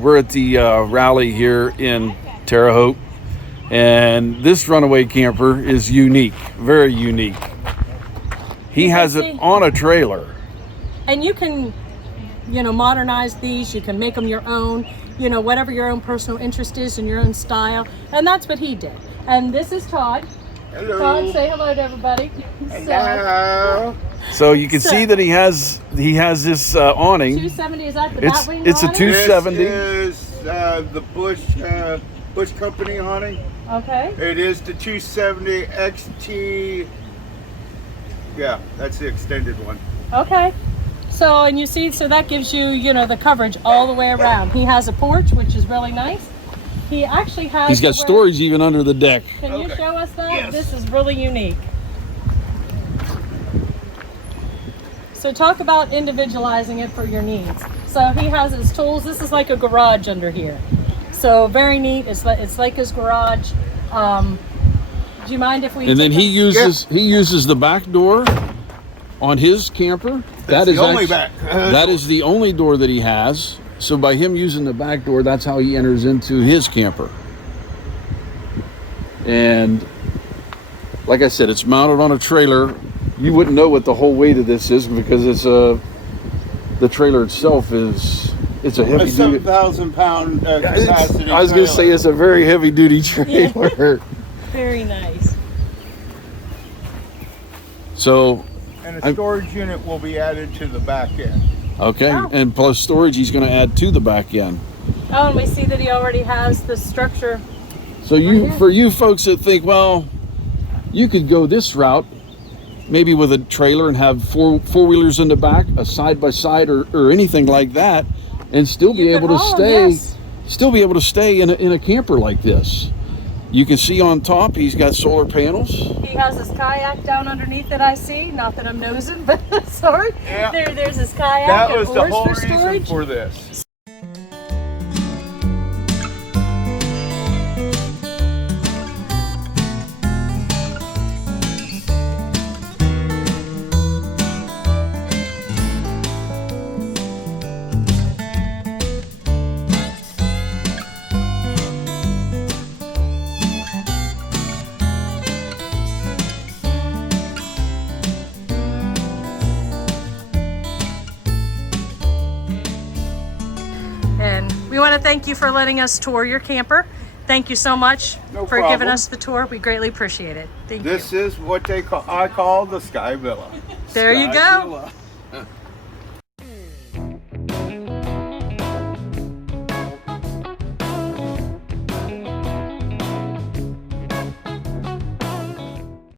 We're at the rally here in Terre Haute, and this Runaway Camper is unique, very unique. He has it on a trailer. And you can, modernize these. You can make them your own, whatever your own personal interest is and your own style. And that's what he did. And this is Todd. Hello. Todd, say hello to everybody. Hello. So you can see that he has this awning. 270, is that the It's batwing a awning? 270. This is the Bush Company awning. Okay. It is the 270 XT. Yeah, that's the extended one. Okay. So, and you see, so that gives you, the coverage all the way around. He has a porch, which is really nice. He actually has... He's got storage even under the deck. Can you show us that? Yes. This is really unique. So talk about individualizing it for your needs. So he has his tools. This is like a garage under here. So very neat. It's like his garage. Do you mind if we... And then he uses the back door on his camper. That is the only door that he has. So by him using the back door, that's how he enters into his camper. And like I said, it's mounted on a trailer. You wouldn't know what the whole weight of this is because it's the trailer itself it's a heavy duty. 7,000 pound capacity. I was going to say it's a very heavy duty trailer. Yeah. Very nice. So, and a storage unit will be added to the back end. Okay, and plus storage he's going to add to the back end. Oh, and we see that he already has the structure. So for you folks that think, well, you could go this route, maybe with a trailer and have four-wheelers in the back, a side-by-side or anything like that, and still be able to stay in a camper like this. You can see on top he's got solar panels. He has his kayak down underneath it, I see. Not that I'm nosing, but sorry. Yeah. There's his kayak. That was the and whole for reason storage. for this. And we want to thank you for letting us tour your camper. Thank you so much for giving us the tour. We greatly appreciate it. Thank you. This is what I call the Sky Villa. There you go. Villa.